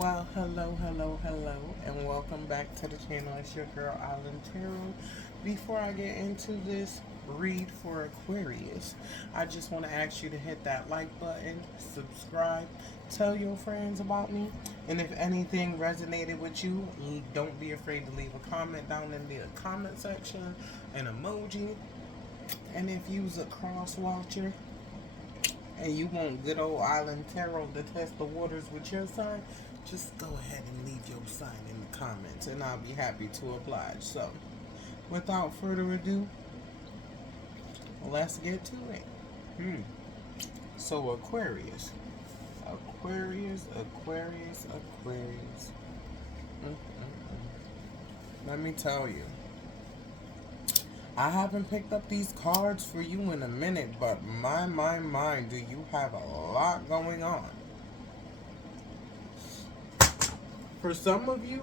Well, hello, and welcome back to the channel. It's your girl, Islandtaro. Before I get into this read for Aquarious, I just want to ask you to hit that like button, subscribe, tell your friends about me, and if anything resonated with you, don't be afraid to leave a comment down in the comment section, an emoji, and if you's a cross watcher, and you want good old Island Tarot to test the waters with your sign, just go ahead and leave your sign in the comments and I'll be happy to oblige. So, without further ado, let's get to it. So, Aquarius. Aquarius. Let me tell you. I haven't picked up these cards for you in a minute, but my, do you have a lot going on? For some of you,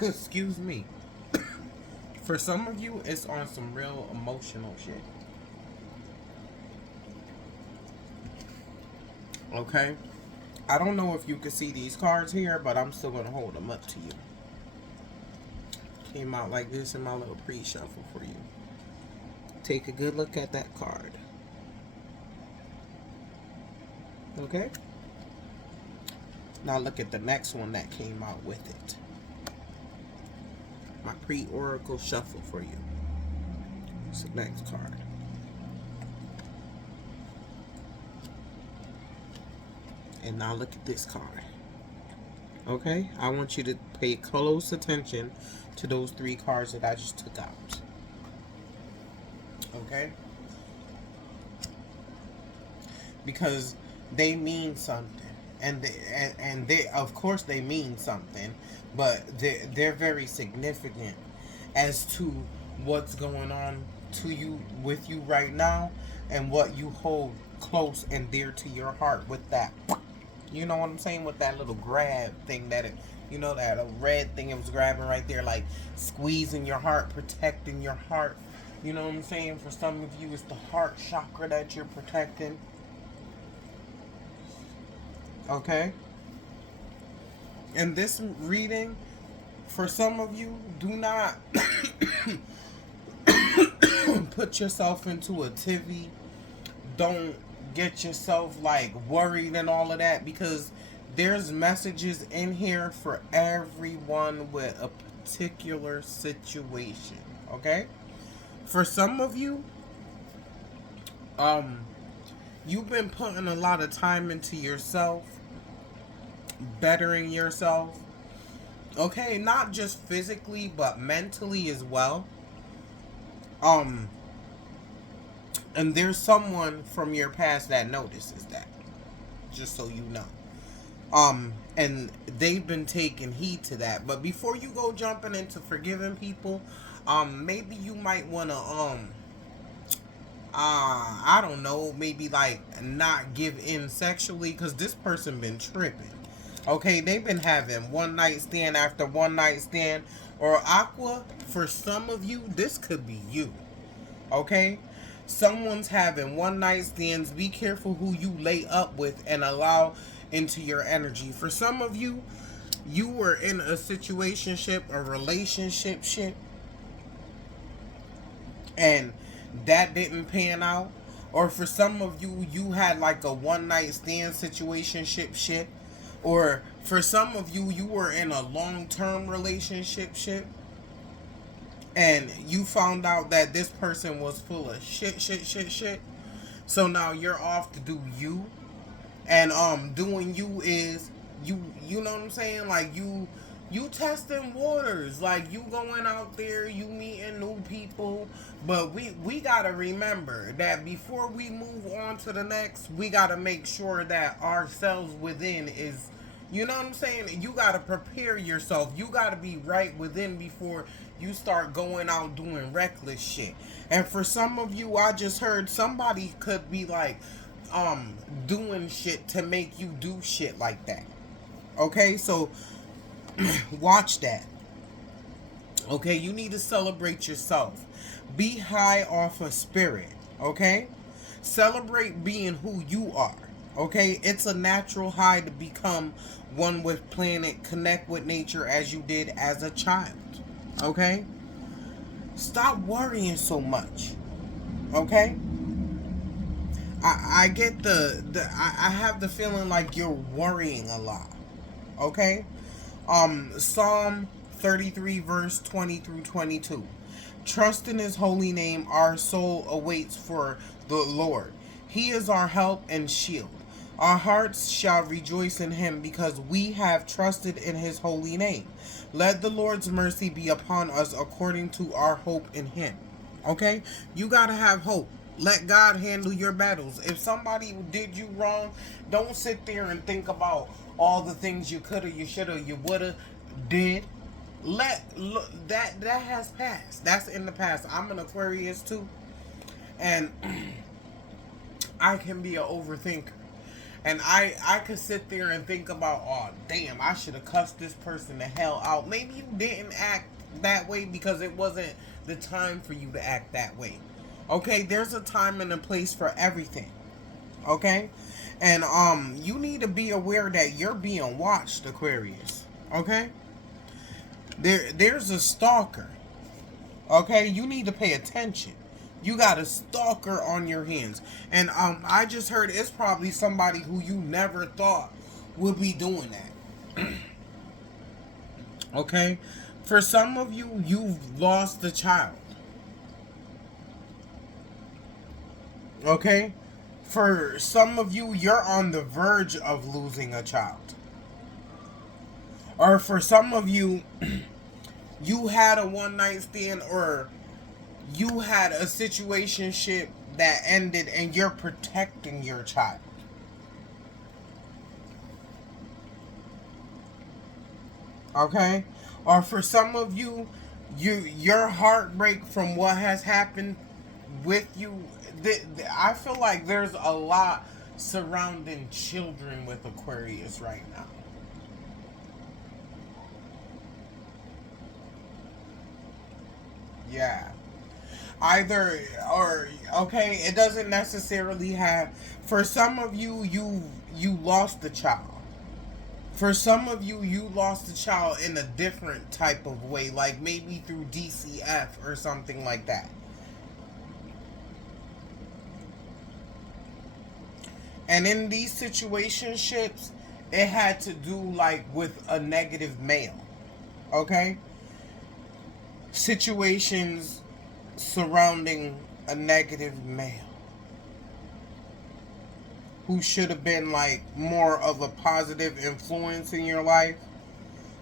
excuse me. For some of you, it's on some real emotional shit. Okay? I don't know if you can see these cards here, but I'm still going to hold them up to you. Came out like this in my little pre-shuffle for you. Take a good look at that card. Okay? Now look at the next one that came out with it. My pre-oracle shuffle for you. It's the next card. And now look at this card. Okay? I want you to pay close attention to those three cards that I just took out. Okay? Because they mean something. And they of course they mean something, but they're very significant as to what's going on to you with you right now and what you hold close and dear to your heart with that. You know what I'm saying? With that little grab thing that it, you know, that a red thing it was grabbing right there, like squeezing your heart, protecting your heart. You know what I'm saying? For some of you, it's the heart chakra that you're protecting. Okay? And this reading, for some of you, do not put yourself into a tivy. Don't get yourself like worried and all of that, because there's messages in here for everyone with a particular situation. Okay? For some of you, you've been putting a lot of time into yourself, bettering yourself. Okay, not just physically, but mentally as well. And there's someone from your past that notices that. Just so you know. And they've been taking heed to that. But before you go jumping into forgiving people, maybe you might wanna I don't know, maybe like not give in sexually, because this person been tripping. Okay, they've been having one night stand after one night stand. Or Aqua, for some of you, this could be you. Okay? Someone's having one night stands. Be careful who you lay up with and allow into your energy. For some of you, you were in a situationship, a relationship shit, and that didn't pan out. Or for some of you, you had like a one night stand situationship shit. Or for some of you, you were in a long-term relationship shit, and you found out that this person was full of shit. So now you're off to do you. And doing you is you know what I'm saying? Like you testing waters. Like you going out there, you meeting new people. But we gotta remember that before we move on to the next, we gotta make sure that ourselves within is, you know what I'm saying? You gotta prepare yourself. You gotta be right within before you start going out doing reckless shit. And for some of you, I just heard somebody could be like doing shit to make you do shit like that. Okay, so watch that. Okay, you need to celebrate yourself. Be high off of spirit. Okay? Celebrate being who you are. Okay? It's a natural high to become one with planet, connect with nature as you did as a child. Okay? Stop worrying so much. Okay? I get I have the feeling like you're worrying a lot. Okay? Psalm 33 verse 20 through 22. Trust in his holy name, our soul awaits for the Lord. He is our help and shield. Our hearts shall rejoice in him because we have trusted in his holy name. Let the Lord's mercy be upon us according to our hope in him. Okay? You got to have hope. Let God handle your battles. If somebody did you wrong, don't sit there and think about all the things you coulda, you shoulda, you woulda did. That has passed. That's in the past. I'm an Aquarius too, and I can be an overthinker. And I could sit there and think about, oh damn, I should have cussed this person the hell out. Maybe you didn't act that way because it wasn't the time for you to act that way. Okay, there's a time and a place for everything. Okay? And you need to be aware that you're being watched, Aquarius. Okay? There's a stalker. Okay? You need to pay attention. You got a stalker on your hands. And I just heard it's probably somebody who you never thought would be doing that. Okay? For some of you, you've lost a child. Okay? For some of you, you're on the verge of losing a child. Or for some of you, you had a one night stand or you had a situationship that ended and you're protecting your child. Okay? Or for some of you, your heartbreak from what has happened with you, I feel like there's a lot surrounding children with Aquarius right now. Yeah. Either or okay, it doesn't necessarily have for some of you you lost the child. For some of you you lost the child in a different type of way, like maybe through DCF or something like that. And in these situationships, it had to do like with a negative male. Okay? Situations surrounding a negative male who should have been like more of a positive influence in your life,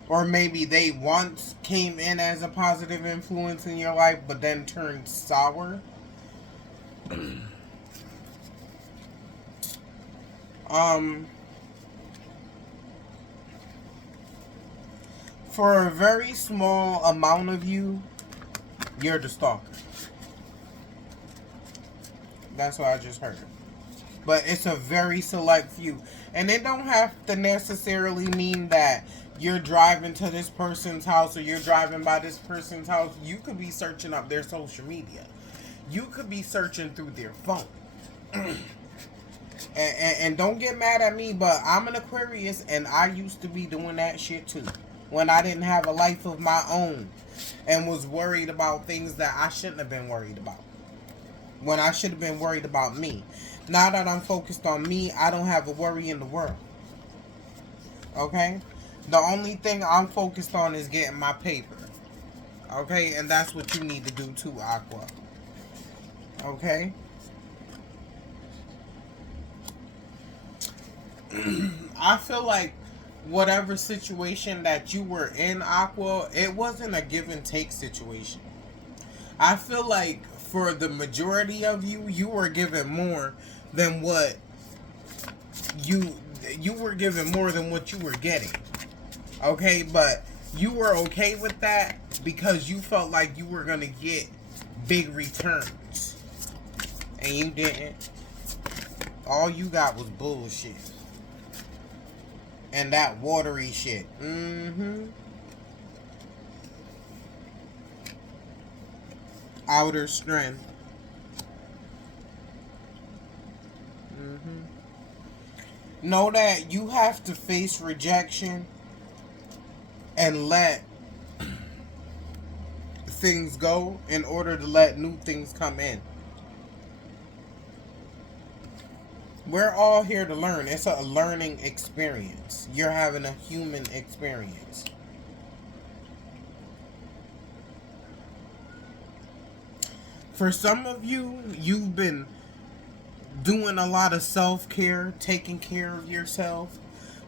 or maybe they once came in as a positive influence in your life but then turned sour. um for a very small amount of you, you're the stalker. That's what I just heard. But it's a very select few. And it don't have to necessarily mean that you're driving to this person's house or you're driving by this person's house. You could be searching up their social media. You could be searching through their phone. And don't get mad at me, but I'm an Aquarius and I used to be doing that shit too. When I didn't have a life of my own and was worried about things that I shouldn't have been worried about. When I should have been worried about me. Now that I'm focused on me, I don't have a worry in the world. Okay? The only thing I'm focused on is getting my paper. Okay? And that's what you need to do too, Aqua. Okay? I feel like whatever situation that you were in, Aqua, it wasn't a give and take situation. I feel like for the majority of you, you were given more than what you were given more than what you were getting. Okay, but you were okay with that because you felt like you were gonna get big returns, and you didn't. All you got was bullshit and that watery shit. outer strength. Know that you have to face rejection and let things go in order to let new things come in. We're all here to learn. It's a learning experience. You're having a human experience. For some of you, you've been doing a lot of self-care, taking care of yourself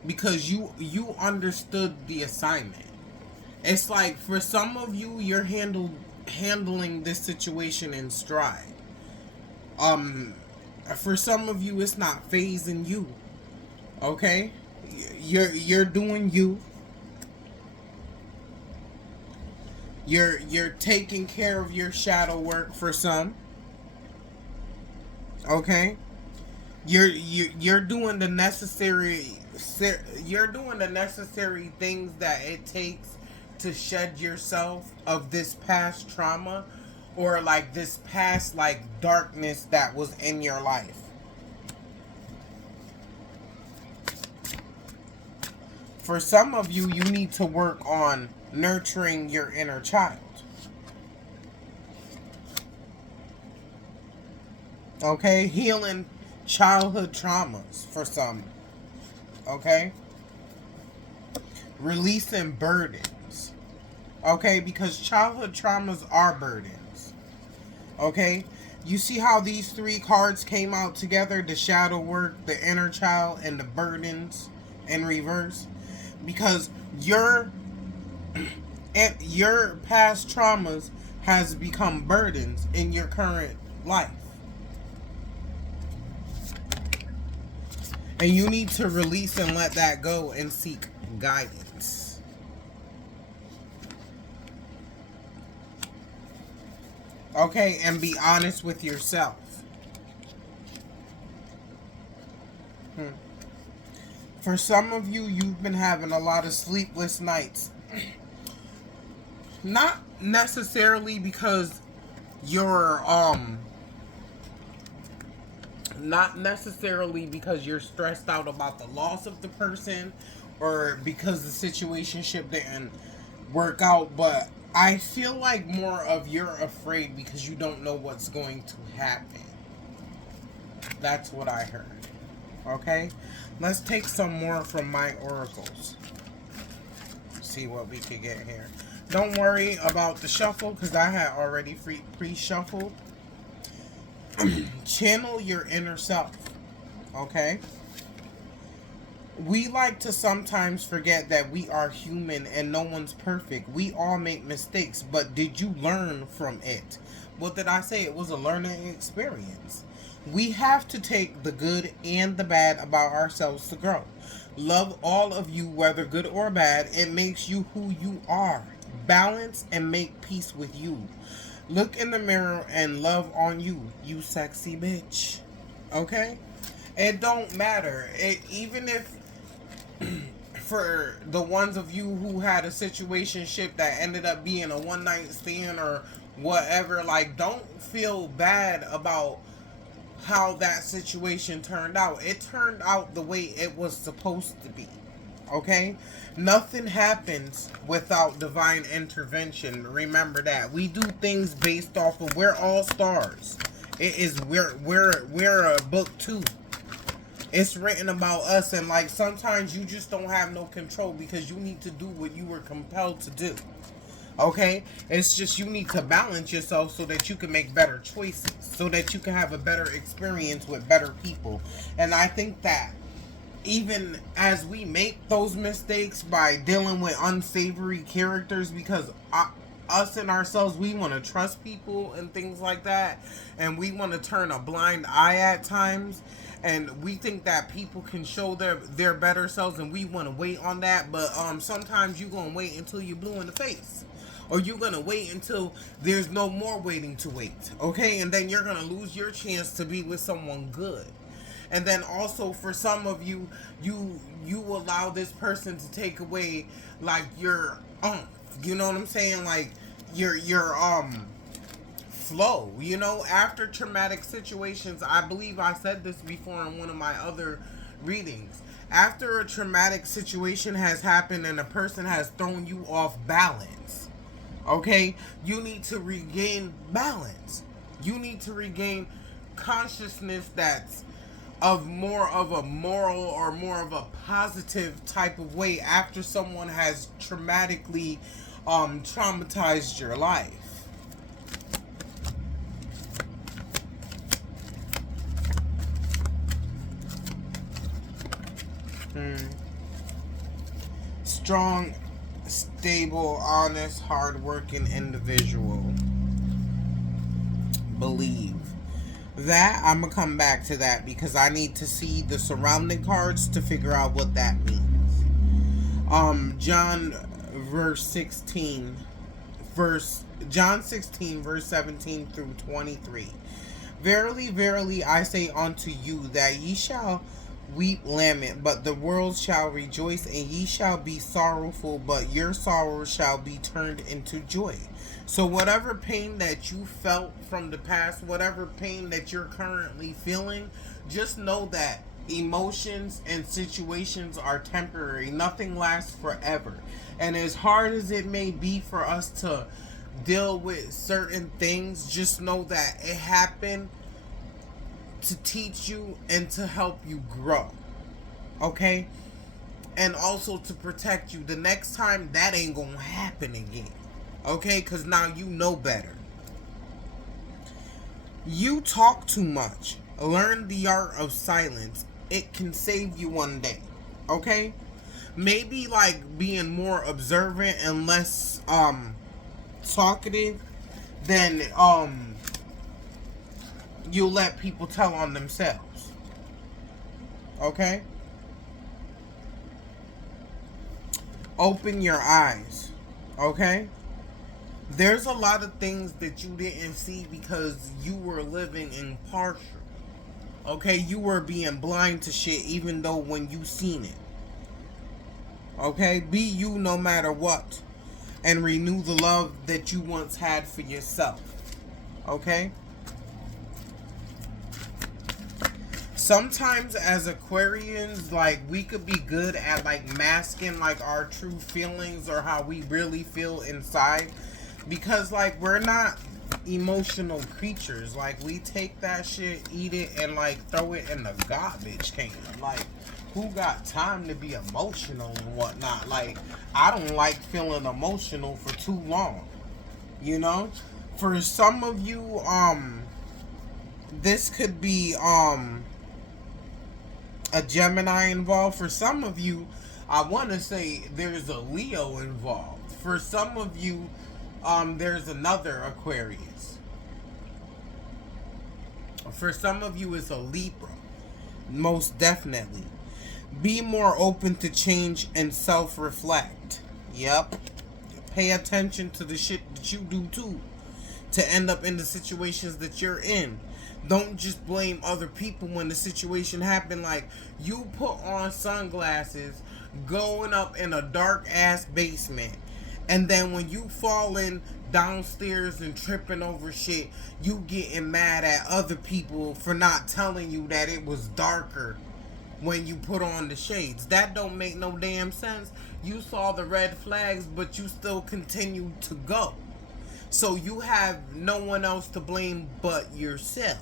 because you understood the assignment. It's like for some of you, you're handling this situation in stride. Um, for some of you, it's not phasing you. Okay, you're doing you. You're taking care of your shadow work for some. Okay, you're doing the necessary. You're doing the necessary things that it takes to shed yourself of this past trauma or like this past like darkness that was in your life. For some of you, you need to work on nurturing your inner child. Okay, healing childhood traumas for some. Okay, releasing burdens. Okay, because childhood traumas are burdens. Okay, you see how these three cards came out together: the shadow work, the inner child, and the burdens in reverse. Because your past traumas has become burdens in your current life. And you need to release and let that go and seek guidance. Okay, and be honest with yourself. For some of you, you've been having a lot of sleepless nights. Not necessarily because you're not necessarily because you're stressed out about the loss of the person or because the situationship didn't work out, but I feel like more of you're afraid because you don't know what's going to happen. That's what I heard. Okay? Let's take some more from my oracles. See what we could get here. Don't worry about the shuffle because I had already pre-shuffled. Channel your inner self. Okay? We like to sometimes forget that we are human and no one's perfect. We all make mistakes, but did you learn from it? What did I say? It was a learning experience. We have to take the good and the bad about ourselves to grow. Love all of you, whether good or bad. It makes you who you are. Balance and make peace with you. Look in the mirror and love on you, you sexy bitch. Okay? It don't matter. Even if for the ones of you who had a situationship that ended up being a one night stand or whatever, like don't feel bad about how that situation turned out. It turned out the way it was supposed to be. Okay? Nothing happens without divine intervention. Remember that. We do things based off of we're all stars. It is we're a book too. It's written about us, and like sometimes you just don't have no control because you need to do what you were compelled to do. Okay? It's just you need to balance yourself so that you can make better choices, so that you can have a better experience with better people. And I think that even as we make those mistakes by dealing with unsavory characters, because us and ourselves, we want to trust people and things like that, and we want to turn a blind eye at times, and we think that people can show their better selves, and we want to wait on that. But sometimes you're gonna wait until you're blue in the face, or you're gonna wait until there's no more waiting to wait. Okay, and then you're gonna lose your chance to be with someone good. And then also for some of you, you allow this person to take away like your you know what I'm saying, like your flow. You know, after traumatic situations, I believe I said this before in one of my other readings. After a traumatic situation has happened and a person has thrown you off balance, okay, you need to regain balance. You need to regain consciousness that's of more of a moral or more of a positive type of way after someone has traumatically traumatized your life. Strong, stable, honest, hardworking individual. Believe. That, I'm going to come back to that because I need to see the surrounding cards to figure out what that means. John 16, verse 17 through 23. Verily, verily, I say unto you that ye shall weep, lament, but the world shall rejoice, and ye shall be sorrowful, but your sorrow shall be turned into joy. So whatever pain that you felt from the past, whatever pain that you're currently feeling, just know that emotions and situations are temporary. Nothing lasts forever. And as hard as it may be for us to deal with certain things, just know that it happened to teach you and to help you grow. Okay? And also to protect you the next time that ain't gonna happen again. Okay? Because now you know better. You talk too much. Learn the art of silence. It can save you one day. Okay? Maybe like being more observant and less talkative, then you'll let people tell on themselves. Okay? Open your eyes. Okay? There's a lot of things that you didn't see because you were living impartial. Okay? You were being blind to shit even though when you seen it. Okay? Be you no matter what. And renew the love that you once had for yourself. Okay? Sometimes as Aquarians, like, we could be good at like masking like our true feelings or how we really feel inside, because like we're not emotional creatures. Like, we take that shit, eat it, and like throw it in the garbage can. Like, who got time to be emotional and whatnot? Like, I don't like feeling emotional for too long. You know? For some of you, this could be a Gemini involved. For some of you, I want to say there's a Leo involved. For some of you, there's another Aquarius. For some of you, it's a Libra. Most definitely. Be more open to change and self-reflect. Yep. Pay attention to the shit that you do too, to end up in the situations that you're in. Don't just blame other people when the situation happened. Like, you put on sunglasses going up in a dark ass basement, and then when you falling downstairs and tripping over shit, you getting mad at other people for not telling you that it was darker when you put on the shades. That don't make no damn sense. You saw the red flags, but you still continued to go. So you have no one else to blame but yourself.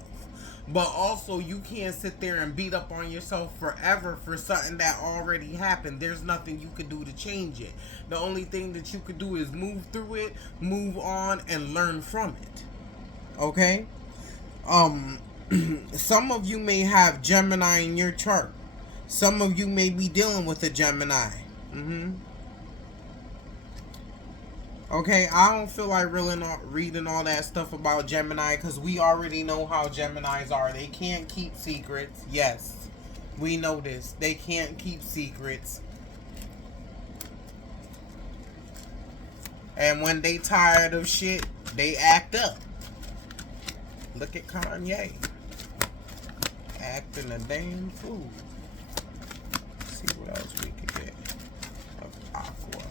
But also, you can't sit there and beat up on yourself forever for something that already happened. There's nothing you could do to change it. The only thing that you could do is move through it, move on, and learn from it. Okay? Some of you may have Gemini in your chart. Some of you may be dealing with a Gemini. Okay, I don't feel like really not reading all that stuff about Gemini, because we already know how Geminis are. They can't keep secrets. Yes, we know this. They can't keep secrets. And when they tired of shit, they act up. Look at Kanye. Acting a damn fool. Let's see what else we could get of Aqua.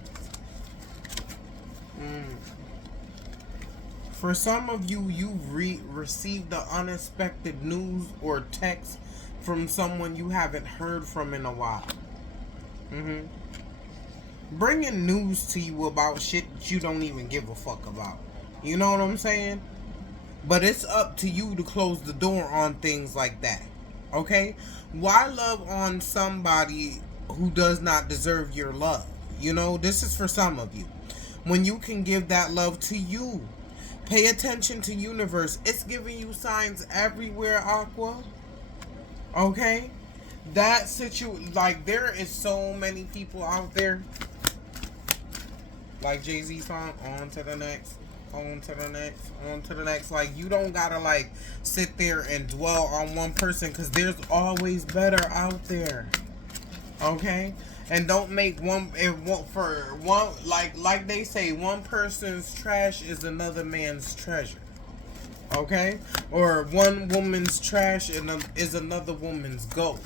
For some of you, you've received the unexpected news or text from someone you haven't heard from in a while. Mm-hmm. Bringing news to you about shit that you don't even give a fuck about. You know what I'm saying? But it's up to you to close the door on things like that. Okay? Why love on somebody who does not deserve your love? You know, this is for some of you. When you can give that love to you. Pay attention to universe. It's giving you signs everywhere, Aqua. Okay? Like, there is so many people out there. Like Jay-Z song, on to the next, on to the next, on to the next. Like, you don't gotta, like, sit there and dwell on one person, because there's always better out there. Okay? And don't make like they say, one person's trash is another man's treasure. Okay? Or one woman's trash is another woman's gold.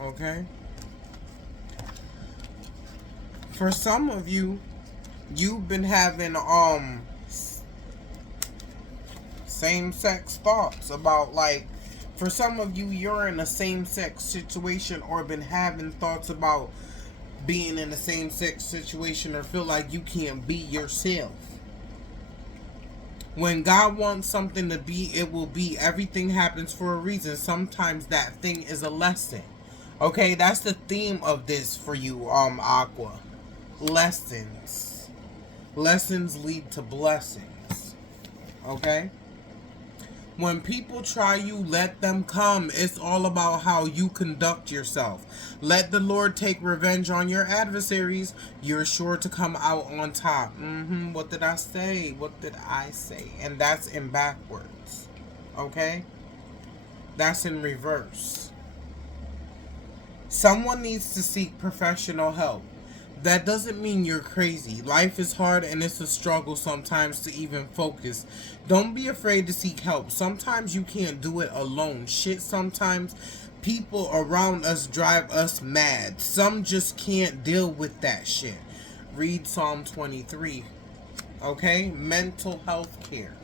Okay? For some of you, you've been having same-sex thoughts about, like, for some of you, you're in a same-sex situation or been having thoughts about being in a same-sex situation or feel like you can't be yourself. When God wants something to be, it will be. Everything happens for a reason. Sometimes that thing is a lesson. Okay, that's the theme of this for you, Aqua. Lessons. Lessons lead to blessings. Okay? When people try you, let them come. It's all about how you conduct yourself. Let the Lord take revenge on your adversaries. You're sure to come out on top. What did I say? What did I say? And that's in backwards. Okay? That's in reverse. Someone needs to seek professional help. That doesn't mean you're crazy. Life is hard and it's a struggle sometimes to even focus. Don't be afraid to seek help. Sometimes you can't do it alone. Shit, sometimes people around us drive us mad. Some just can't deal with that shit. Read Psalm 23. Okay? Mental health care.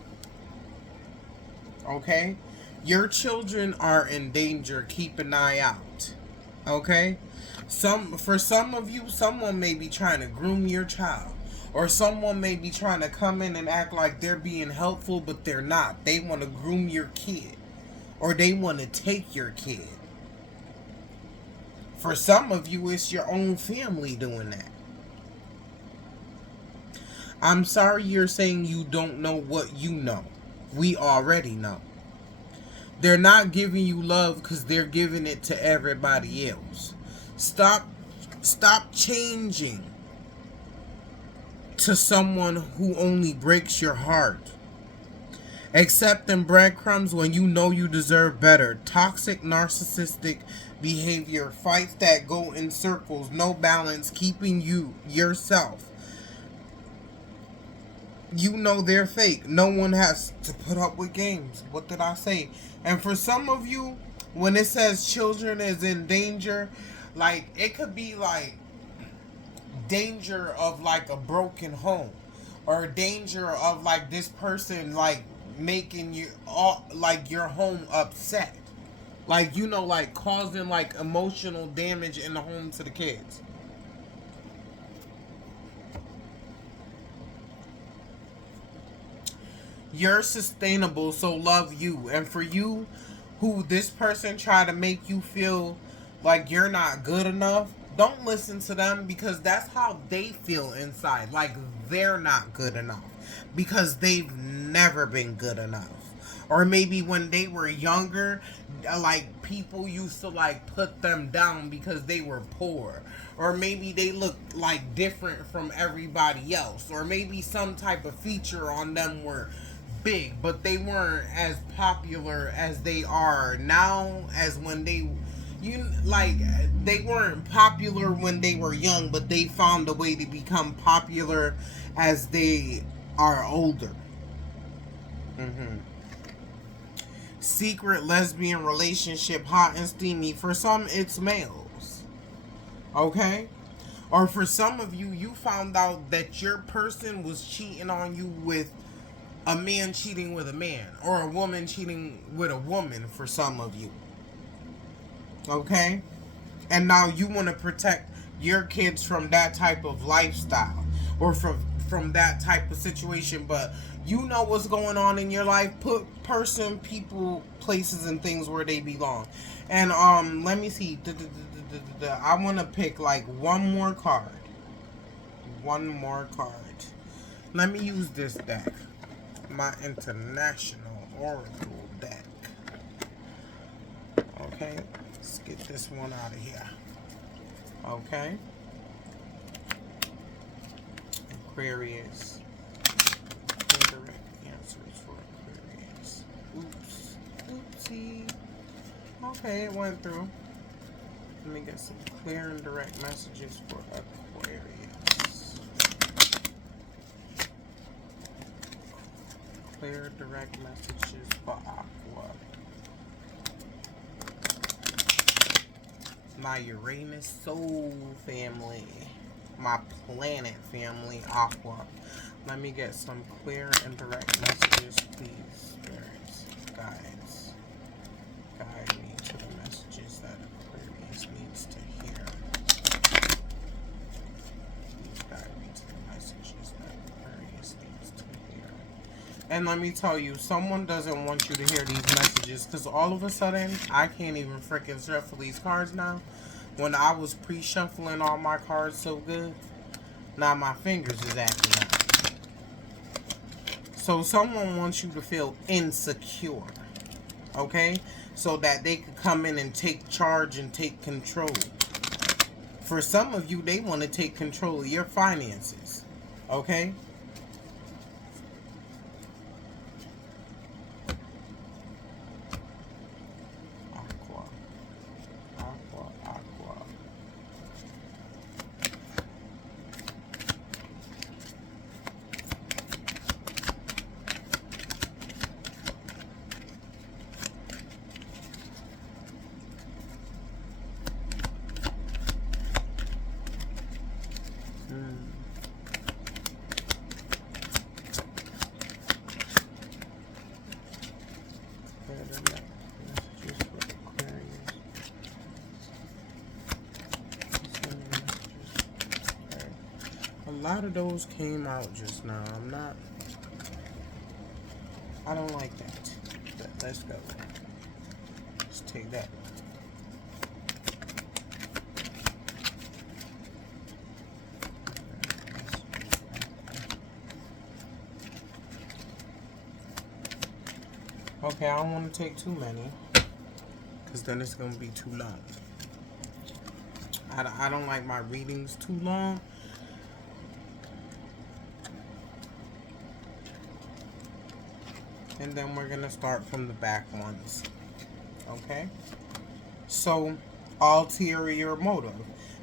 Okay? Your children are in danger. Keep an eye out. Okay? For some of you, someone may be trying to groom your child. Or someone may be trying to come in and act like they're being helpful, but they're not. They want to groom your kid. Or they want to take your kid. For some of you, it's your own family doing that. I'm sorry you're saying you don't know what you know. We already know. They're not giving you love because they're giving it to everybody else. Stop changing to someone who only breaks your heart. Accepting breadcrumbs when you know you deserve better. Toxic, narcissistic behavior. Fights that go in circles. No balance. Keeping you yourself. You know they're fake. No one has to put up with games. What did I say? And for some of you, when it says children is in danger, like, it could be like danger of like a broken home, or danger of like this person like making you all like your home upset, like, you know, like causing like emotional damage in the home to the kids. You're sustainable, so love you. And for you, who this person try to make you feel like you're not good enough, don't listen to them, because that's how they feel inside. Like they're not good enough because they've never been good enough. Or maybe when they were younger, like people used to like put them down because they were poor. Or maybe they looked like different from everybody else. Or maybe some type of feature on them were big, but they weren't as popular as they are now. As when they weren't popular when they were young, but they found a way to become popular as they are older. Secret lesbian relationship, hot and steamy. For some, it's males. Okay? Or for some of you, you found out that your person was cheating on you with a man cheating with a man, or a woman cheating with a woman for some of you. Okay? And now you want to protect your kids from that type of lifestyle, or from that type of situation, but you know what's going on in your life. Put person, people, places, and things where they belong. And let me see. I want to pick like one more card. One more card. Let me use this deck. My International Oracle deck. Okay, let's get this one out of here. Okay. Aquarius. Indirect answers for Aquarius. Oops. Oopsie. Okay, it went through. Let me get some clear and direct messages for Aquarius. Clear direct messages for Aqua. My Uranus soul family. My planet family, Aqua. Let me get some clear and direct messages, please. Spirits, guides. Guide me to the messages that Aquarius needs to hear. Please guide me to the messages that Aquarius needs to hear. And let me tell you, someone doesn't want you to hear these messages, because all of a sudden, I can't even freaking shuffle these cards now. When I was pre-shuffling all my cards so good, now my fingers is acting up. So someone wants you to feel insecure, okay? So that they could come in and take charge and take control. For some of you, they want to take control of your finances, okay? A lot of those came out just now. I don't like that. Let's go. Let's take that. Okay, I don't want to take too many, because then it's going to be too long. I don't like my readings too long. And then we're going to start from the back ones. Okay? So, ulterior motive.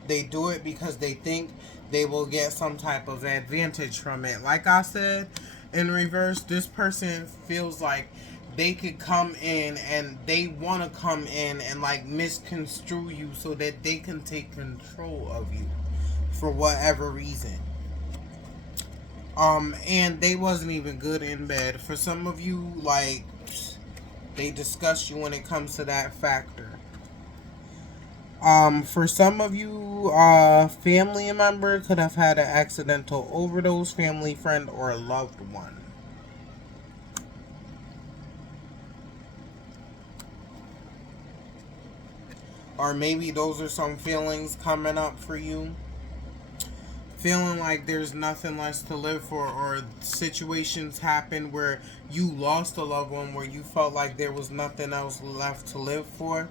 They do it because they think they will get some type of advantage from it. Like I said, in reverse, this person feels like they could come in and they want to come in and like misconstrue you so that they can take control of you for whatever reason. And they wasn't even good in bed. For some of you, like, they disgust you when it comes to that factor. For some of you, family member could have had an accidental overdose, family, friend, or a loved one. Or maybe those are some feelings coming up for you. Feeling like there's nothing less to live for, or situations happen where you lost a loved one, where you felt like there was nothing else left to live for.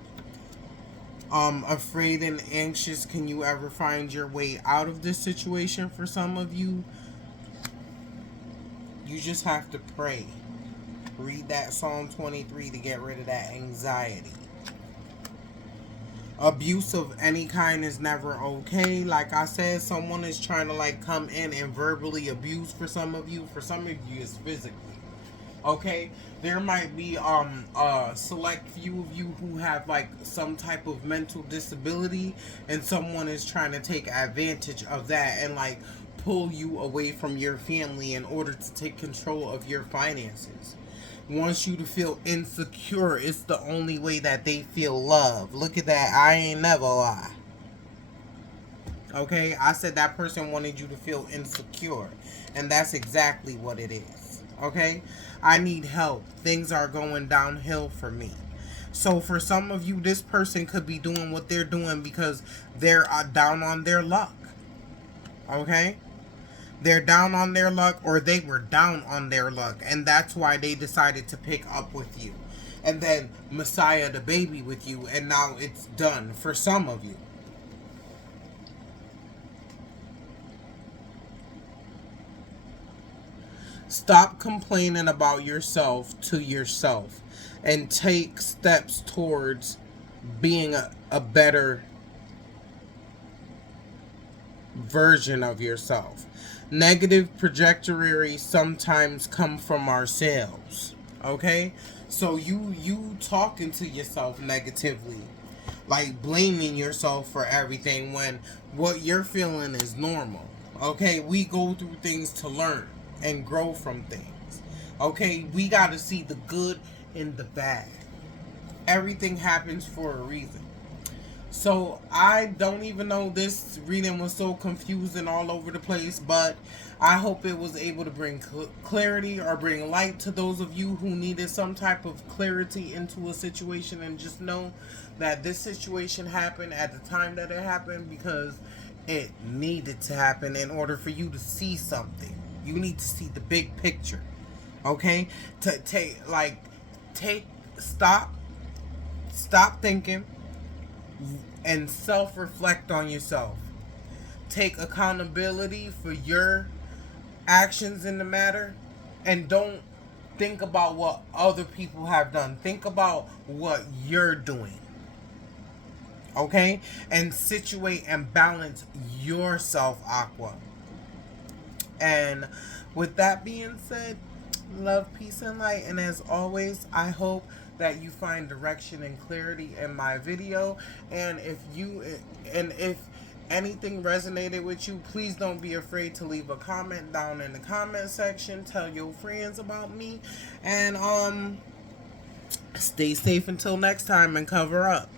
Afraid and anxious, can you ever find your way out of this situation? For some of you, you just have to pray. Read that Psalm 23 to get rid of that anxiety. Abuse of any kind is never okay. Like I said, someone is trying to like come in and verbally abuse for some of you. For some of you, it's physically. Okay, there might be a select few of you who have like some type of mental disability, and someone is trying to take advantage of that and like pull you away from your family in order to take control of your finances. Wants you to feel insecure. It's the only way that they feel love. Look at that. I ain't never lie. Okay, I said that person wanted you to feel insecure, and that's exactly what it is. Okay, I need help. Things are going downhill for me. So, for some of you, this person could be doing what they're doing because they're down on their luck. Okay, they're down on their luck, or they were down on their luck, and that's why they decided to pick up with you and then Messiah the baby with you, and now it's done for some of you. Stop complaining about yourself to yourself and take steps towards being a better version of yourself. Negative trajectories sometimes come from ourselves. Okay? So you talking to yourself negatively, like blaming yourself for everything when what you're feeling is normal. Okay? We go through things to learn and grow from things. Okay? We got to see the good and the bad. Everything happens for a reason. So I don't even know, this reading was so confusing all over the place, but I hope it was able to bring clarity or bring light to those of you who needed some type of clarity into a situation, and just know that this situation happened at the time that it happened because it needed to happen in order for you to see something. You need to see the big picture. Okay? To take stop thinking and self-reflect on yourself. Take accountability for your actions in the matter, and don't think about what other people have done. Think about what you're doing. Okay? And situate and balance yourself, Aqua. And with that being said, love, peace, and light. And as always, I hope that you find direction and clarity in my video. And if anything resonated with you, please don't be afraid to leave a comment down in the comment section. Tell your friends about me. And stay safe until next time, and cover up.